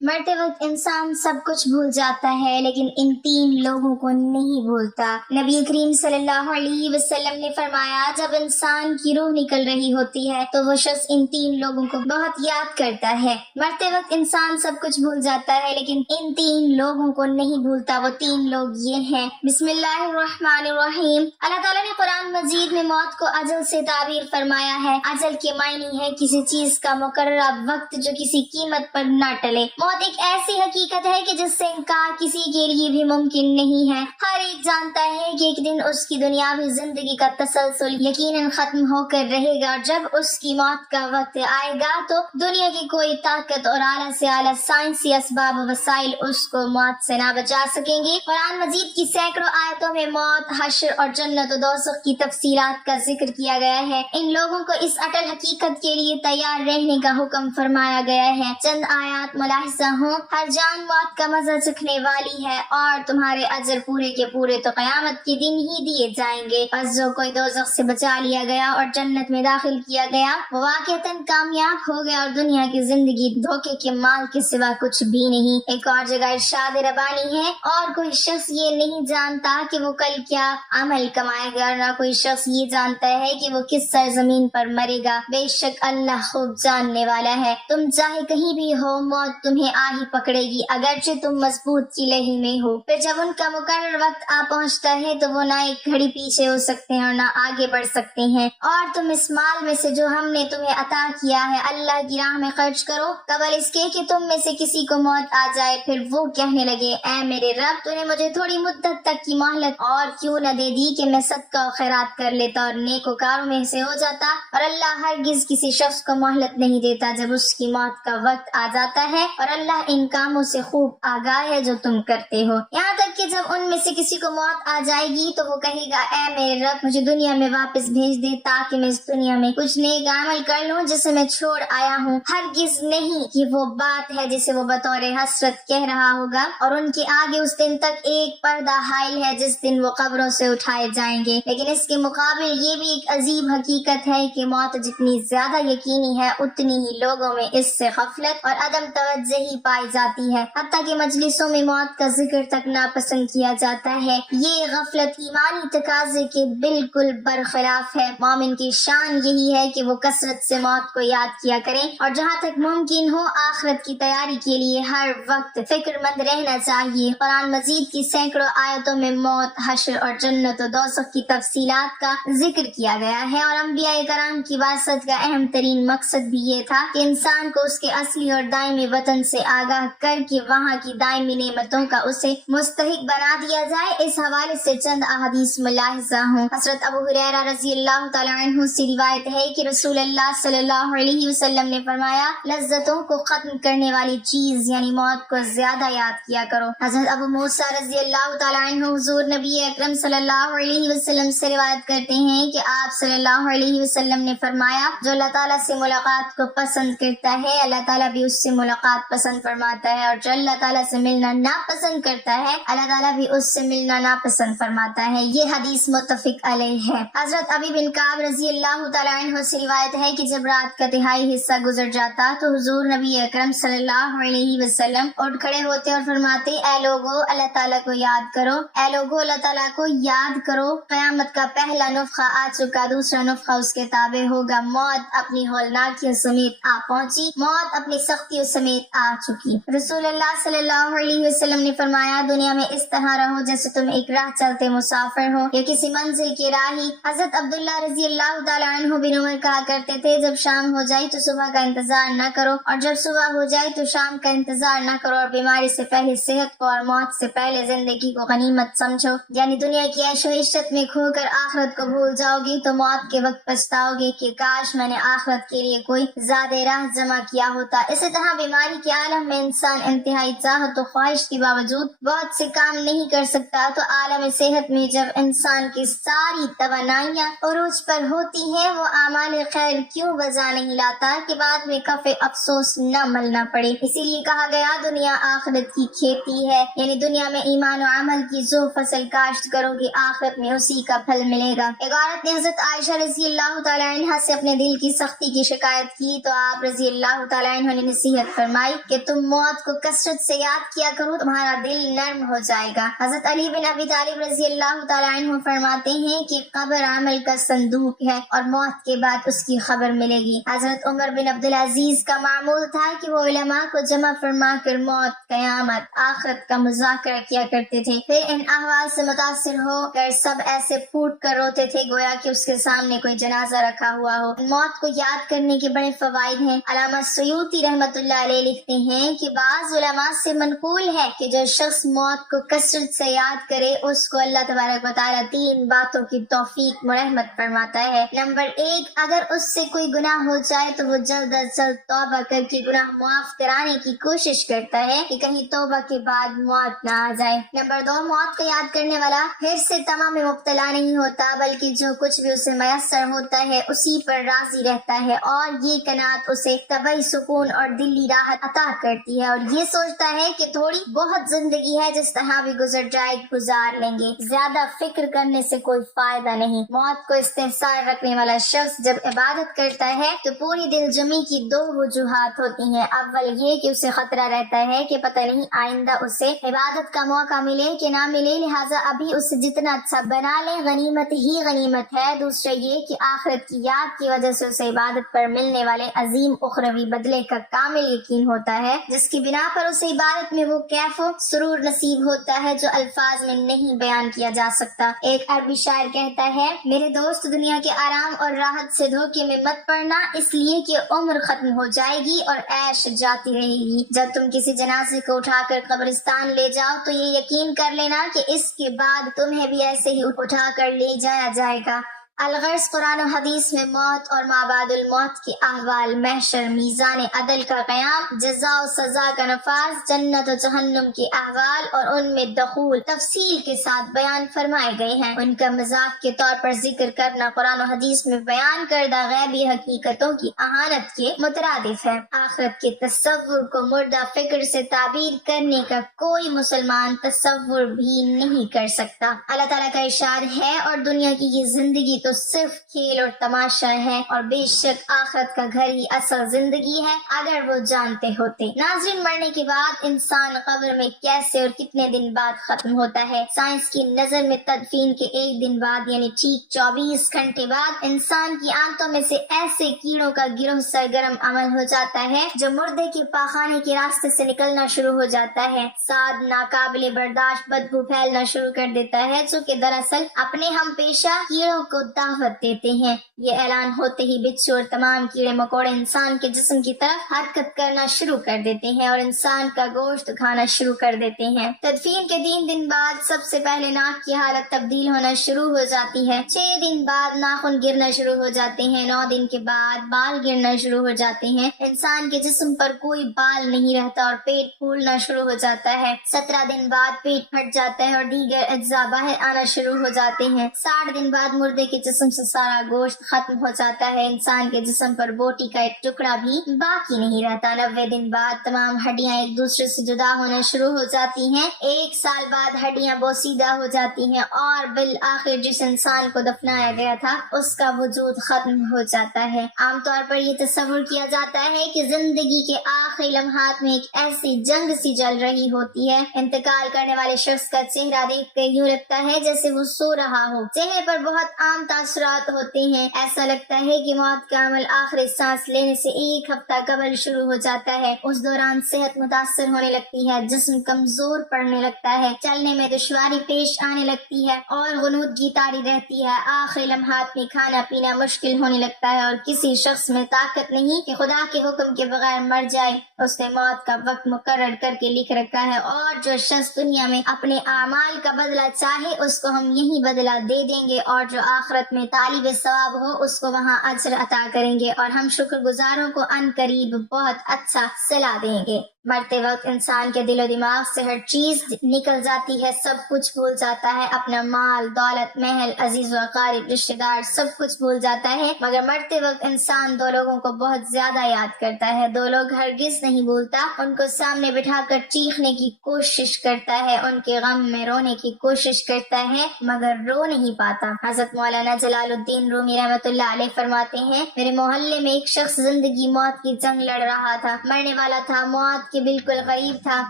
مرتے وقت انسان سب کچھ بھول جاتا ہے لیکن ان تین لوگوں کو نہیں بھولتا۔ نبی کریم صلی اللہ علیہ وسلم نے فرمایا جب انسان کی روح نکل رہی ہوتی ہے تو وہ شخص ان تین لوگوں کو بہت یاد کرتا ہے۔ مرتے وقت انسان سب کچھ بھول جاتا ہے لیکن ان تین لوگوں کو نہیں بھولتا۔ وہ تین لوگ یہ ہیں، بسم اللہ الرحمن الرحیم۔ اللہ تعالیٰ نے قرآن مجید میں موت کو اجل سے تعبیر فرمایا ہے۔ اجل کے معنی ہے کسی چیز کا مقررہ وقت جو کسی قیمت پر نہ ٹلے۔ موت ایک ایسی حقیقت ہے کہ جس سے انکار کسی کے لیے بھی ممکن نہیں ہے۔ ہر ایک جانتا ہے کہ ایک دن اس کی دنیاوی زندگی کا تسلسل یقیناً ختم ہو کر رہے گا۔ جب اس کی موت کا وقت آئے گا تو دنیا کی کوئی طاقت اور اعلیٰ سے اعلیٰ سائنسی اسباب و وسائل اس کو موت سے نہ بچا سکیں گے۔ قرآن مجید کی سینکڑوں آیتوں میں موت، حشر اور جنت و دوزخ کی تفصیلات کا ذکر کیا گیا ہے۔ ان لوگوں کو اس اٹل حقیقت کے لیے تیار رہنے کا حکم فرمایا گیا ہے۔ چند آیات ملاحظہ ہوں، ہر جان موت کا مزہ چکھنے والی ہے اور تمہارے اجر پورے کے پورے تو قیامت کے دن ہی دیے جائیں گے۔ پس جو کوئی دوزخ سے بچا لیا گیا اور جنت میں داخل کیا گیا وہ واقعتاً کامیاب ہو گیا اور دنیا کی زندگی دھوکے کے مال کے سوا کچھ بھی نہیں۔ ایک اور جگہ ارشاد ربانی ہے، اور کوئی شخص یہ نہیں جانتا کہ وہ کل کیا عمل کمائے گا، اور نہ کوئی شخص یہ جانتا ہے کہ وہ کس سرزمین پر مرے گا۔ بے شک اللہ خوب جاننے والا ہے۔ تم چاہے کہیں بھی ہو، موت تمہیں آ ہی پکڑے گی اگرچہ تم مضبوط چلے میں ہو۔ پھر جب ان کا مقرر وقت آ پہنچتا ہے تو وہ نہ ایک گھڑی پیچھے ہو سکتے ہیں اور نہ آگے بڑھ سکتے ہیں۔ اور تم اس مال میں سے جو ہم نے تمہیں عطا کیا ہے اللہ کی راہ میں خرچ کرو قبل اس کے کہ تم میں سے کسی کو موت آ جائے، پھر وہ کہنے لگے اے میرے رب تو نے مجھے تھوڑی مدت تک کی مہلت اور کیوں نہ دے دی کہ میں صدقہ و خیرات کر لیتا اور نیکوکاروں میں سے ہو جاتا۔ اور اللہ ہرگز کسی شخص کو مہلت نہیں دیتا جب اس کی موت کا وقت آ جاتا ہے، اور اللہ ان کاموں سے خوب آگاہ ہے جو تم کرتے ہو۔ یہاں تک کہ جب ان میں سے کسی کو موت آ جائے گی تو وہ کہے گا اے میرے رب مجھے دنیا میں واپس بھیج دے تاکہ میں اس دنیا میں کچھ نیک عمل کر لوں جسے میں چھوڑ آیا ہوں۔ ہرگز نہیں کہ وہ بات ہے جسے وہ بطور حسرت کہہ رہا ہوگا، اور ان کے آگے اس دن تک ایک پردہ حائل ہے جس دن وہ قبروں سے اٹھائے جائیں گے۔ لیکن اس کے مقابل یہ بھی ایک عجیب حقیقت ہے کہ موت جتنی زیادہ یقینی ہے اتنی ہی لوگوں میں اس سے غفلت اور عدم توجہی پائی جاتی ہے، حتیٰ کہ مجلسوں میں موت کا ذکر تک ناپسند کیا جاتا ہے۔ یہ غفلت ایمانی تقاضے کے بالکل برخلاف ہے۔ مومن کی شان یہی ہے کہ وہ کثرت سے موت کو یاد کیا کریں اور جہاں تک ممکن ہو آخرت کی تیاری کے لیے ہر وقت فکر مند رہنا چاہیے۔ قرآن مجید کی سینکڑوں آیتوں میں موت، حشر اور جنت و دوزخ کی تفصیلات کا ذکر کیا گیا ہے، اور انبیاء کرام کی بعثت کا اہم ترین مقصد بھی یہ تھا کہ انسان کو اس کے اصلی اور دائمی وطن سے آگاہ کر کے وہاں کی دائمی نعمتوں کا اسے مستحق بنا دیا جائے۔ اس حوالے سے چند احادیث ملاحظہ ہوں۔ حضرت ابو ہریرہ رضی اللہ تعالی عنہ سے روایت ہے کہ رسول اللہ صلی اللہ علیہ وسلم نے فرمایا لذتوں کو ختم کرنے والی چیز یعنی موت کو زیادہ یاد کیا کرو۔ حضرت ابو موسیٰ رضی اللہ تعالی عنہ حضور نبی اکرم صلی اللہ علیہ وسلم سے روایت کرتے ہیں کہ آپ صلی اللہ علیہ وسلم نے فرمایا جو اللہ تعالیٰ سے ملاقات کو پسند کرتا ہے اللہ تعالیٰ بھی اس سے ملاقات پسند فرماتا ہے، اور جو اللہ تعالیٰ سے ملنا ناپسند کرتا ہے اللہ تعالیٰ بھی اس سے ملنا ناپسند فرماتا ہے۔ یہ حدیث متفق علیہ ہے۔ حضرت ابی بن کعب رضی اللہ تعالی عنہ سے روایت ہے کہ جب رات کا تہائی حصہ گزر جاتا تو حضور نبی اکرم صلی اللہ علیہ وسلم اٹھ کھڑے ہوتے اور فرماتے اے لوگو اللہ تعالیٰ کو یاد کرو، اے لوگو اللہ تعالیٰ کو یاد کرو، قیامت کا پہلا نفخہ آ چکا، دوسرا نفخہ اس کے تابع ہوگا، موت اپنی ہولناکیوں سمیت آ پہنچی، موت اپنی سختیوں سمیت آ چکی۔ رسول اللہ صلی اللہ علیہ وسلم نے فرمایا دنیا میں اس طرح رہو جیسے تم ایک راہ چلتے مسافر ہو یا کسی منزل کے راہی۔ حضرت عبداللہ رضی اللہ تعالی عنہ بن عمر کہا کرتے تھے جب شام ہو جائے تو صبح کا انتظار نہ کرو، اور جب صبح ہو جائے تو شام کا انتظار نہ کرو، اور بیماری سے پہلے صحت کو اور موت سے پہلے زندگی کو غنیمت سمجھو۔ یعنی دنیا کی عیش و عشرت میں کھو کر آخرت کو بھول جاؤ گے تو موت کے وقت پچھتاؤ گے کہ کاش میں نے آخرت کے لیے کوئی زیادہ راہ جمع کیا ہوتا۔ اسی طرح بیماری کے عالم میں انسان انتہائی چاہت و خواہش کے باوجود بہت سے کام نہیں کر سکتا تو عالم صحت میں جب انسان کی ساری توانائیاں عروج پر ہوتی ہیں وہ اعمال خیر کیوں وضع نہیں لاتا کہ بعد میں کف افسوس نہ ملنا پڑے۔ اسی لیے کہا گیا دنیا آخرت کی کھیتی ہے، یعنی دنیا میں ایمان و عمل کی جو فصل کاشت کرو گے آخرت میں اسی کا پھل ملے گا۔ ایک عورت نے حضرت عائشہ رضی اللہ تعالیٰ عنہ سے اپنے دل کی سختی کی شکایت کی تو آپ رضی اللہ تعالیٰ عنہ نے نصیحت فرمائی کہ تم موت کو کثرت سے یاد کیا کرو، تمہارا دل نرم ہو جائے گا۔ حضرت علی بن ابی طالب رضی اللہ تعالیٰ عنہ فرماتے ہیں کہ قبر عمل کا صندوق ہے اور موت کے بعد اس کی خبر ملے گی۔ حضرت عمر بن عبدالعزیز کا معمول تھا کہ وہ علماء کو جمع فرما کر موت، قیامت، آخرت کا مذاکرہ کیا کرتے تھے، پھر ان احوال سے متاثر ہو کر سب ایسے پھوٹ کر روتے تھے گویا کہ اس کے سامنے کوئی جنازہ رکھا ہوا ہو۔ موت کو یاد کرنے کے بڑے فوائد ہیں۔ علامہ سیوطی رحمۃ اللہ علیہ لکھتے ہیں کہ بعض علماء سے منقول ہے کہ جو شخص موت کو کثرت سے یاد کرے اس کو اللہ تبارک و تعالیٰ 3 باتوں کی توفیق مرحمت فرماتا ہے۔ نمبر 1، اگر اس سے کوئی گناہ ہو جائے تو وہ جلد از جلد توبہ کر کے گناہ معاف کرانے کی کوشش کرتا ہے کہ کہیں توبہ کے بعد موت نہ آ جائے۔ نمبر 2، موت کو یاد کرنے والا پھر سے تمام مبتلا نہیں ہوتا بلکہ جو کچھ بھی اسے میسر ہوتا ہے اسی پر راضی رہتا ہے اور یہ قناعت اسے طبعی سکون اور دلی راحت عطا کرتی ہے اور یہ سوچتا ہے کہ تھوڑی بہت زندگی ہے جس طرح بھی گزر جائے گزار لیں گے، زیادہ فکر کرنے سے کوئی فائدہ نہیں۔ موت کو استحصال رکھنے والا شخص جب عبادت کرتا ہے تو پوری دل جمی کی 2 وجوہات ہوتی ہیں۔ اول یہ کہ اسے خطرہ رہتا ہے کہ پتہ نہیں آئندہ اسے عبادت کا موقع ملے کہ نہ ملے، لہٰذا ابھی اسے جتنا اچھا بنا لے غنیمت ہی غنیمت ہے۔ دوسرا یہ کہ آخرت کی یاد کی وجہ سے اسے عبادت پر ملنے والے عظیم اخروی بدلے کا کامل یقین ہوتا ہے جس کی بنا پر اسے عبادت میں وہ کیف و سرور نصیب ہوتا ہے جو الفاظ میں نہیں بیان کیا جا سکتا۔ ایک عربی شاعر کہتا ہے، میرے دوست دنیا کے آرام اور راحت سے دھوکے میں مت پڑنا، اس لیے کہ عمر ختم ہو جائے گی اور عیش جاتی رہے گی۔ جب تم کسی جنازے کو اٹھا کر قبرستان لے جاؤ تو یہ یقین کر لینا کہ اس کے بعد تمہیں بھی ایسے ہی اٹھا کر لے جایا جائے گا۔ الغرض قرآن و حدیث میں موت اور ما بعد الموت کے احوال، محشر، میزان عدل کا قیام، جزا و سزا کا نفاذ، جنت و جہنم کے احوال اور ان میں دخول تفصیل کے ساتھ بیان فرمائے گئے ہیں۔ ان کا مذاق کے طور پر ذکر کرنا قرآن و حدیث میں بیان کردہ غیبی حقیقتوں کی اہانت کے مترادف ہے۔ آخرت کے تصور کو مردہ فکر سے تعبیر کرنے کا کوئی مسلمان تصور بھی نہیں کر سکتا۔ اللہ تعالیٰ کا ارشاد ہے، اور دنیا کی یہ زندگی تو صرف کھیل اور تماشا ہے اور بے شک آخرت کا گھر ہی اصل زندگی ہے اگر وہ جانتے ہوتے۔ ناظرین، مرنے کے بعد انسان قبر میں کیسے اور کتنے دن بعد ختم ہوتا ہے؟ سائنس کی نظر میں تدفین کے 1 دن بعد یعنی ٹھیک 24 گھنٹے بعد انسان کی آنتوں میں سے ایسے کیڑوں کا گروہ سرگرم عمل ہو جاتا ہے جو مردے کے پاخانے کے راستے سے نکلنا شروع ہو جاتا ہے۔ ساتھ ناقابل برداشت بدبو پھیلنا شروع کر دیتا ہے جو کہ دراصل اپنے ہم پیشہ کیڑوں کو دعوت دیتے ہیں۔ یہ اعلان ہوتے ہی بچھو اور تمام کیڑے مکوڑے انسان کے جسم کی طرف حرکت کرنا شروع کر دیتے ہیں اور انسان کا گوشت کھانا شروع کر دیتے ہیں۔ تدفین کے 3 دن بعد سب سے پہلے ناک کی حالت تبدیل ہونا شروع ہو جاتی ہے۔ 6 دن بعد ناخن گرنا شروع ہو جاتے ہیں۔ 9 دن کے بعد بال گرنا شروع ہو جاتے ہیں۔ انسان کے جسم پر کوئی بال نہیں رہتا اور پیٹ پھولنا شروع ہو جاتا ہے۔ 17 دن بعد پیٹ پھٹ جاتا ہے اور دیگر اجزاء باہر آنا شروع ہو جاتے ہیں۔ 60 دن بعد مردے کے جسم سے سارا گوشت ختم ہو جاتا ہے۔ انسان کے جسم پر بوٹی کا ایک ٹکڑا بھی باقی نہیں رہتا۔ 90 دن بعد تمام ہڈیاں ایک دوسرے سے جدا ہونا شروع ہو جاتی ہیں۔ 1 سال بعد ہڈیاں بوسیدہ ہو جاتی ہیں اور بالآخر جس انسان کو دفنایا گیا تھا اس کا وجود ختم ہو جاتا ہے۔ عام طور پر یہ تصور کیا جاتا ہے کہ زندگی کے آخری لمحات میں ایک ایسی جنگ سی چل رہی ہوتی ہے۔ انتقال کرنے والے شخص کا چہرہ دیکھ کر یوں لگتا ہے جیسے وہ سو رہا ہو۔ چہرے پر بہت عام تاثرات ہوتے ہیں۔ ایسا لگتا ہے کہ موت کا عمل آخری سانس لینے سے 1 ہفتہ قبل شروع ہو جاتا ہے۔ اس دوران صحت متاثر ہونے لگتی ہے، جسم کمزور پڑنے لگتا ہے، چلنے میں دشواری پیش آنے لگتی ہے اور غنودگی طاری رہتی ہے۔ آخری لمحات میں کھانا پینا مشکل ہونے لگتا ہے اور کسی شخص میں طاقت نہیں کہ خدا کے حکم کے بغیر مر جائے۔ اس نے موت کا وقت مقرر کر کے لکھ رکھا ہے اور جو شخص دنیا میں اپنے اعمال کا بدلہ چاہے اس کو ہم یہی بدلہ دے دیں گے اور جو آخرت میں طالب ثواب ہو اس کو وہاں اجر عطا کریں گے اور ہم شکر گزاروں کو ان قریب بہت اچھا صلہ دیں گے۔ مرتے وقت انسان کے دل و دماغ سے ہر چیز نکل جاتی ہے، سب کچھ بھول جاتا ہے، اپنا مال، دولت، محل، عزیز و اقارب، رشتہ دار، سب کچھ بھول جاتا ہے، مگر مرتے وقت انسان دو لوگوں کو بہت زیادہ یاد کرتا ہے۔ دو لوگ ہرگز نہیں بھولتا، ان کو سامنے بٹھا کر چیخنے کی کوشش کرتا ہے، ان کے غم میں رونے کی کوشش کرتا ہے، مگر رو نہیں پاتا۔ حضرت مولانا جلال الدین رومی رحمۃ اللہ علیہ فرماتے ہیں، میرے محلے میں ایک شخص زندگی موت کی جنگ لڑ رہا تھا، مرنے والا تھا، موت کے بالکل قریب تھا۔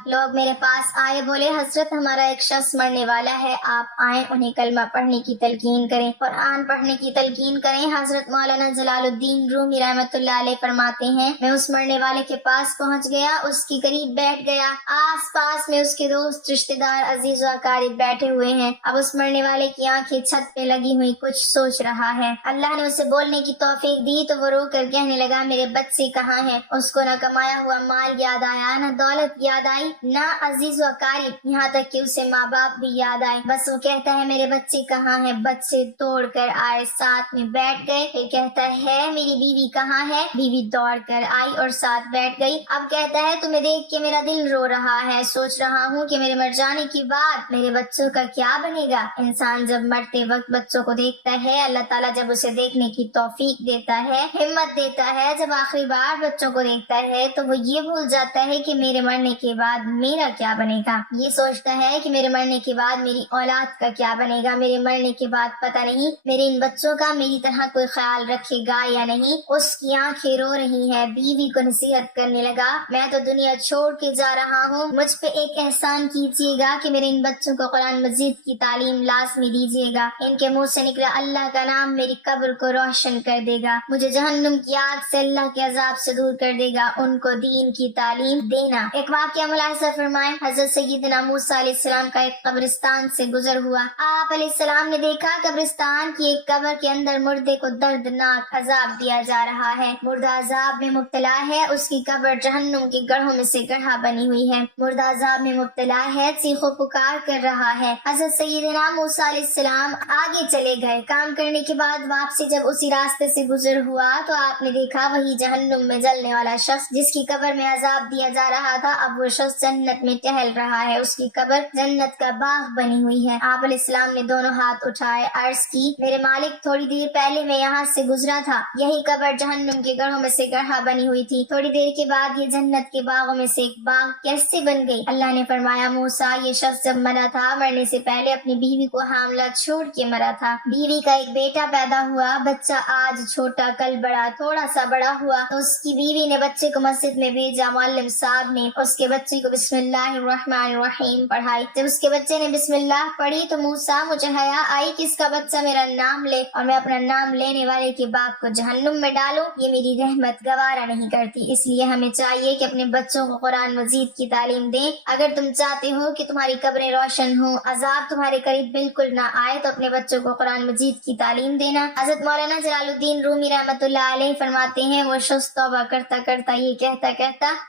لوگ میرے پاس آئے، بولے حضرت ہمارا ایک شخص مرنے والا ہے، آپ آئیں انہیں کلمہ پڑھنے کی تلقین کریں، قرآن پڑھنے کی تلقین کریں۔ حضرت مولانا جلال الدین رومی رحمۃ اللہ علیہ فرماتے ہیں، میں اس مرنے والے کے پاس پہنچ گیا، اس کے قریب بیٹھ گیا، آس پاس میں اس کے دوست، رشتہ دار، عزیز و اقارب بیٹھے ہوئے ہیں۔ اب اس مرنے والے کی آنکھیں چھت پہ لگی ہوئی کچھ سوچ رہا ہے۔ اللہ نے اسے بولنے کی توفیق دی تو وہ رو کر کہنے لگا، میرے بچے کہاں ہیں؟ اس کو نہ کمایا ہوا مال یاد آیا، نہ دولت یاد آئی، نہ عزیز و اقارب، یہاں تک کہ اسے ماں باپ بھی یاد آئے۔ بس وہ کہتا ہے میرے بچے کہاں ہیں؟ بچے دوڑ کر آئے، ساتھ میں بیٹھ گئے۔ پھر کہتا ہے میری بیوی کہاں ہے؟ بیوی دوڑ کر آئی اور ساتھ بیٹھ گئی۔ اب کہتا ہے تمہیں دیکھ کے میرا دل رو رہا ہے، سوچ رہا ہوں کہ میرے مر جانے کے بعد میرے بچوں کا کیا بنے گا۔ انسان جب مرتے وقت بچوں کو دیکھتا ہے، اللہ تعالیٰ جب اسے دیکھنے کی توفیق دیتا ہے، ہمت دیتا ہے، جب آخری بار بچوں کو دیکھتا ہے تو وہ یہ بھول جاتا ہے کہ میرے مرنے کے بعد میرا کیا بنے گا۔ یہ سوچتا ہے کہ میرے مرنے کے بعد میری اولاد کا کیا بنے گا، میرے مرنے کے بعد پتہ نہیں میرے ان بچوں کا میری طرح کوئی خیال رکھے گا یا نہیں۔ اس کی آنکھیں رو رہی ہیں۔ بیوی کو نصیحت کرنے لگا، میں تو دنیا چھوڑ کے جا رہا ہوں، مجھ پہ ایک احسان کیجیے گا کہ میرے ان بچوں کو قرآن مجید کی تعلیم لازمی دیجیے گا، ان کے منہ سے نکلا اللہ کا نام میری قبر کو روشن کر دے گا، مجھے جہنم کی آگ سے اللہ کے عذاب سے دور کر دے گا، ان کو دین کی تعلیم دینا۔ ایک واقعہ ملاحظہ فرمائیں، حضرت سیدنا موسیٰ علیہ السلام کا ایک قبرستان سے گزر ہوا۔ آپ علیہ السلام نے دیکھا قبرستان کی ایک قبر کے اندر مردے کو دردناک عذاب دیا جا رہا ہے، مردہ عذاب میں مبتلا ہے، اس کی قبر جہنم کے گڑھوں میں سے گڑھا بنی ہوئی ہے، مردہ عذاب میں مبتلا ہے، چیخ و پکار کر رہا ہے۔ حضرت سیدنا موسیٰ علیہ السلام آگے چلے گئے، کام کرنے کے بعد واپسی جب اسی راستے سے گزر ہوا تو آپ نے دیکھا وہی جہنم میں جلنے والا شخص جس کی قبر میں عذاب دیا جا رہا تھا، اب وہ شخص جنت میں ٹہل رہا ہے، اس کی قبر جنت کا باغ بنی ہوئی ہے۔ آپ علیہ السلام نے دونوں ہاتھ اٹھائے، عرض کی میرے مالک تھوڑی دیر پہلے میں یہاں سے گزرا تھا، یہی قبر جہنم کے گڑھوں میں سے گڑھا بنی ہوئی تھی، تھوڑی دیر کے بعد یہ جنت کے باغوں میں سے ایک باغ کیسے بن گئی؟ اللہ نے فرمایا موسیٰ یہ شخص جب مرا تھا مرنے سے پہلے اپنی بیوی کو حاملہ چھوڑ کے مرا تھا، بیوی کا ایک بیٹا پیدا ہوا، بچہ آج چھوٹا کل بڑا، تھوڑا سا بڑا ہوا تو اس کی بیوی نے بچے کو مسجد میں بھیجا، معلم صاحب نے اس کے بچے کو بسم اللہ الرحمن الرحیم پڑھائی، جب اس کے بچے نے بسم اللہ پڑھی تو موسیٰ مجھے حیا آئی کہ اس کا بچہ میرا نام لے اور میں اپنا نام لینے والے کے باپ کو جہنم میں ڈالوں، یہ میری رحمت گوارا نہیں کرتی، اس لیے ہمیں چاہیے کہ اپنے بچوں کو قرآن مجید کی تعلیم دیں۔ اگر تم چاہتے ہو کہ تمہاری قبریں روشن ہوں، عذاب تمہارے قریب بالکل نہ آئے تو اپنے بچوں کو قرآن مجید کی تعلیم دینا۔ حضرت مولانا جلال الدین رومی رحمۃ اللہ علیہ فرماتے ہیں، وہ شخص توبہ کرتا کرتا یہ کہتا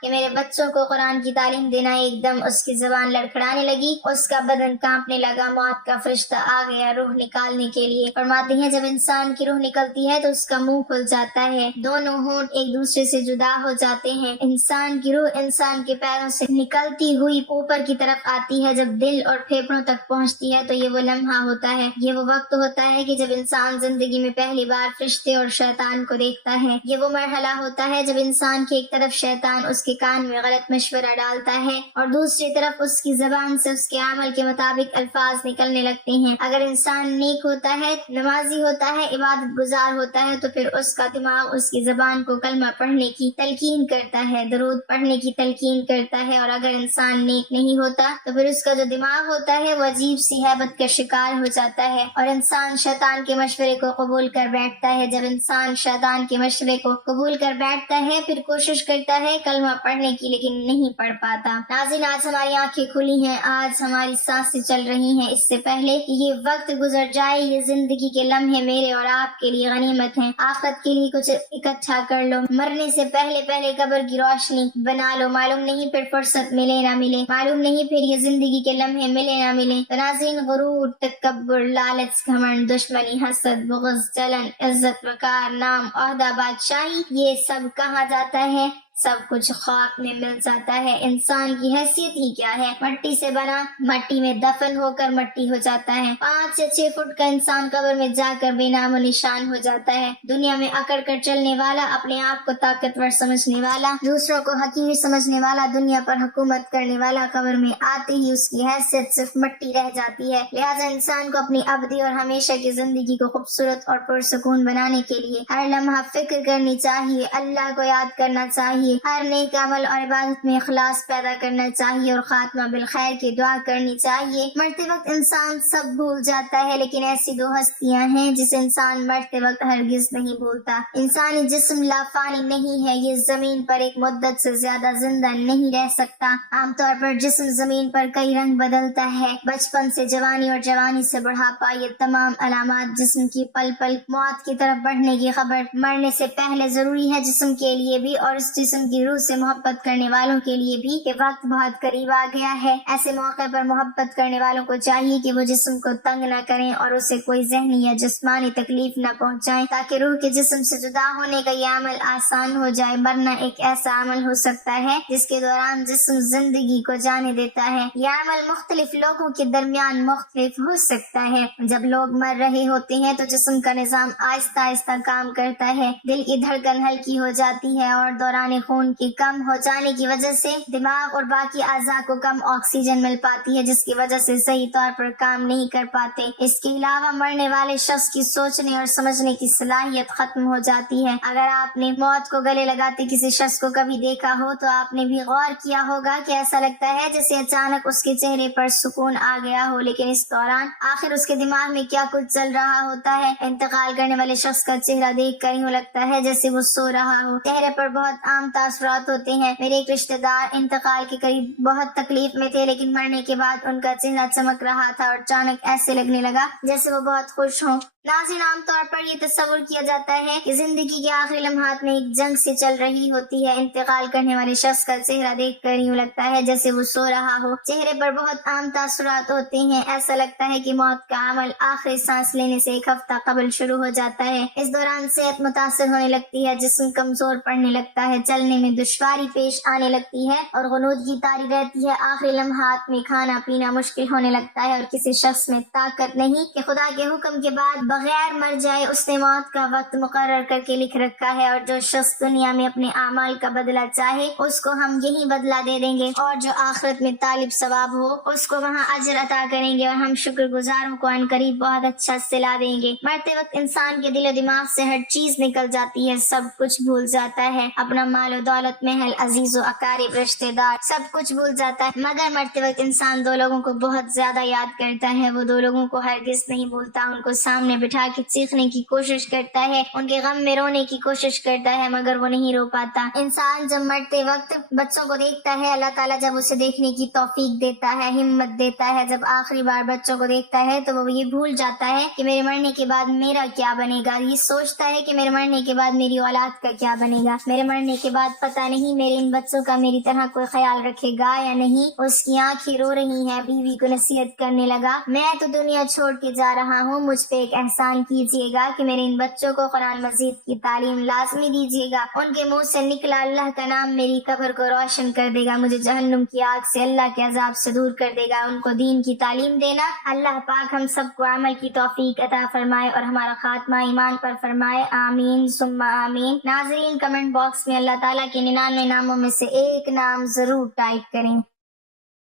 کہ میرے بچوں کو قرآن کی تعلیم دینا، ایک دم اس کی زبان لڑکھڑانے لگی، اس کا بدن کانپنے لگا، موت کا فرشتہ آ گیا روح نکالنے کے لیے۔ فرماتے ہیں جب انسان کی روح نکلتی ہے تو اس کا منہ کھل جاتا ہے، دونوں ہونٹ ایک دوسرے سے جدا ہو جاتے ہیں، انسان کی روح انسان کے پیروں سے نکلتی ہوئی اوپر کی طرف آتی ہے، جب دل اور پھیپھڑوں تک پہنچتی ہے تو یہ وہ لمحہ ہوتا ہے، یہ وہ وقت ہوتا ہے کہ جب انسان زندگی میں پہلی بار فرشتے اور شیطان کو دیکھتا ہے، یہ وہ مرحلہ ہوتا ہے جب انسان کی ایک طرف شیطان اس کے کان میں غلط مشورہ ڈالتا ہے اور دوسری طرف اس کی زبان سے اس کے عمل کے مطابق الفاظ نکلنے لگتے ہیں۔ اگر انسان نیک ہوتا ہے، نمازی ہوتا ہے، عبادت گزار ہوتا ہے تو پھر اس کا دماغ اس کی زبان کو کلمہ پڑھنے کی تلقین کرتا ہے، درود پڑھنے کی تلقین کرتا ہے، اور اگر انسان نیک نہیں ہوتا تو پھر اس کا جو دماغ ہوتا ہے وہ عجیب سی ہیبت کا شکار ہو جاتا ہے اور انسان شیطان کے مشورے کو قبول کر بیٹھتا ہے۔ جب انسان شیطان کے مشورے کو قبول کر بیٹھتا ہے پھر کوشش کرتا ہے کلمہ پڑھنے کی لیکن نہیں پڑھ پاتا۔ ناظرین آج ہماری آنکھیں کھلی ہیں، آج ہماری سانسیں چل رہی ہیں، اس سے پہلے کہ یہ وقت گزر جائے یہ زندگی کے لمحے میرے اور آپ کے لیے غنیمت ہیں، آخرت کے لیے کچھ اکٹھا کر لو، مرنے سے پہلے پہلے قبر کی روشنی بنا لو، معلوم نہیں پھر فرصت ملے نہ ملے، معلوم نہیں پھر یہ زندگی کے لمحے ملے نہ ملے۔ تو ناظرین غرور، تکبر، لالچ، گھمنڈ، دشمنی، حسد، بغض، جلن، عزت، وقار، نام، عہدہ، بادشاہی، یہ سب کہاں جاتا ہے؟ سب کچھ خاک میں مل جاتا ہے۔ انسان کی حیثیت ہی کیا ہے؟ مٹی سے بنا، مٹی میں دفن ہو کر مٹی ہو جاتا ہے۔ 5 یا 6 فٹ کا انسان قبر میں جا کر بے نام و نشان ہو جاتا ہے۔ دنیا میں اکڑ کر چلنے والا، اپنے آپ کو طاقتور سمجھنے والا، دوسروں کو حقیر سمجھنے والا، دنیا پر حکومت کرنے والا، قبر میں آتے ہی اس کی حیثیت صرف مٹی رہ جاتی ہے۔ لہٰذا انسان کو اپنی ابدی اور ہمیشہ کی زندگی کو خوبصورت اور پرسکون بنانے کے لیے ہر لمحہ فکر کرنی چاہیے، اللہ کو یاد کرنا چاہیے، ہر نیک عمل اور عبادت میں اخلاص پیدا کرنا چاہیے اور خاتمہ بالخیر کی دعا کرنی چاہیے۔ مرتے وقت انسان سب بھول جاتا ہے، لیکن ایسی 2 ہستیاں ہیں جسے انسان مرتے وقت ہرگز نہیں بھولتا۔ انسانی جسم لافانی نہیں ہے، یہ زمین پر ایک مدت سے زیادہ زندہ نہیں رہ سکتا۔ عام طور پر جسم زمین پر کئی رنگ بدلتا ہے، بچپن سے جوانی اور جوانی سے بڑھاپا، یہ تمام علامات جسم کی پل پل موت کی طرف بڑھنے کی خبر مرنے سے پہلے ضروری ہے، جسم کے لیے بھی اور اس جسم کی روح سے محبت کرنے والوں کے لیے بھی کہ وقت بہت قریب آ گیا ہے۔ ایسے موقع پر محبت کرنے والوں کو چاہیے کہ وہ جسم کو تنگ نہ کریں اور اسے کوئی ذہنی یا جسمانی تکلیف نہ پہنچائیں، تاکہ روح کے جسم سے جدا ہونے کا یہ عمل آسان ہو جائے۔ مرنا ایک ایسا عمل ہو سکتا ہے جس کے دوران جسم زندگی کو جانے دیتا ہے۔ یہ عمل مختلف لوگوں کے درمیان مختلف ہو سکتا ہے۔ جب لوگ مر رہے ہوتے ہیں تو جسم کا نظام آہستہ آہستہ کام کرتا ہے، دل کی دھڑکن ہلکی ہو جاتی ہے اور دوران خون کے کم ہو جانے کی وجہ سے دماغ اور باقی اعضاء کو کم آکسیجن مل پاتی ہے، جس کی وجہ سے صحیح طور پر کام نہیں کر پاتے۔ اس کے علاوہ مرنے والے شخص کی سوچنے اور سمجھنے کی صلاحیت ختم ہو جاتی ہے۔ اگر آپ نے موت کو گلے لگاتے کسی شخص کو کبھی دیکھا ہو تو آپ نے بھی غور کیا ہوگا کہ ایسا لگتا ہے جیسے اچانک اس کے چہرے پر سکون آ گیا ہو، لیکن اس دوران آخر اس کے دماغ میں کیا کچھ چل رہا ہوتا ہے؟ انتقال کرنے والے شخص کا چہرہ دیکھ کر یوں لگتا ہے جیسے وہ سو رہا ہو۔ چہرے پر بہت عام تاثرات ہوتے ہیں۔ میرے ایک رشتہ دار انتقال کے قریب بہت تکلیف میں تھے، لیکن مرنے کے بعد ان کا چہرہ چمک رہا تھا اور اچانک ایسے لگنے لگا جیسے وہ بہت خوش ہوں۔ ناظرین، عام طور پر یہ تصور کیا جاتا ہے کہ زندگی کے آخری لمحات میں ایک جنگ سے چل رہی ہوتی ہے۔ انتقال کرنے والے شخص کا چہرہ دیکھ کر یوں لگتا ہے جیسے وہ سو رہا ہو۔ چہرے پر بہت عام تاثرات ہوتے ہیں۔ ایسا لگتا ہے کہ موت کا عمل آخری سانس لینے سے 1 ہفتہ قبل شروع ہو جاتا ہے۔ اس دوران صحت متاثر ہونے لگتی ہے، جسم کمزور پڑنے لگتا ہے، چلنے میں دشواری پیش آنے لگتی ہے اور غنودگی طاری رہتی ہے۔ آخری لمحات میں کھانا پینا مشکل ہونے لگتا ہے اور کسی شخص میں طاقت نہیں کہ خدا کے حکم کے بعد بغیر مر جائے۔ اس نے موت کا وقت مقرر کر کے لکھ رکھا ہے، اور جو شخص دنیا میں اپنے اعمال کا بدلہ چاہے اس کو ہم یہی بدلہ دے دیں گے، اور جو آخرت میں طالب ثواب ہو اس کو وہاں اجر عطا کریں گے، اور ہم شکر گزاروں کو ان قریب بہت اچھا صلہ دیں گے۔ مرتے وقت انسان کے دل و دماغ سے ہر چیز نکل جاتی ہے، سب کچھ بھول جاتا ہے، اپنا مال و دولت، محل، عزیز و اقارب، رشتے دار، سب کچھ بھول جاتا ہے۔ مگر مرتے وقت انسان 2 لوگوں کو بہت زیادہ یاد کرتا ہے۔ وہ 2 لوگوں کو ہرگز نہیں بھولتا، ان کو سامنے بٹھا کے چیخنے کی کوشش کرتا ہے، ان کے غم میں رونے کی کوشش کرتا ہے، مگر وہ نہیں رو پاتا۔ انسان جب مرتے وقت بچوں کو دیکھتا ہے، اللہ تعالیٰ جب اسے دیکھنے کی توفیق دیتا ہے، ہمت دیتا ہے، جب آخری بار بچوں کو دیکھتا ہے تو وہ یہ بھول جاتا ہے کہ میرے مرنے کے بعد میرا کیا بنے گا۔ یہ سوچتا ہے کہ میرے مرنے کے بعد میری اولاد کا کیا بنے گا، میرے مرنے کے بعد پتہ نہیں میرے ان بچوں کا میری طرح کوئی خیال رکھے گا یا نہیں۔ اس کی آنکھیں رو رہی ہیں۔ بیوی کو نصیحت کرنے لگا، میں تو دنیا چھوڑ کے جا رہا ہوں، مجھ پہ ایک احسان کیجیے گا کہ میرے ان بچوں کو قرآن مجید کی تعلیم لازمی دیجیے گا۔ ان کے منہ سے نکلا اللہ کا نام میری قبر کو روشن کر دے گا، مجھے جہنم کی آگ سے اللہ کے عذاب سے دور کر دے گا۔ ان کو دین کی تعلیم دینا۔ اللہ پاک ہم سب کو عمل کی توفیق عطا فرمائے اور ہمارا خاتمہ ایمان پر فرمائے، آمین ثم آمین۔ ناظرین، کمنٹ باکس میں اللہ تعالیٰ کے 99 ناموں میں سے ایک نام ضرور ٹائپ کریں۔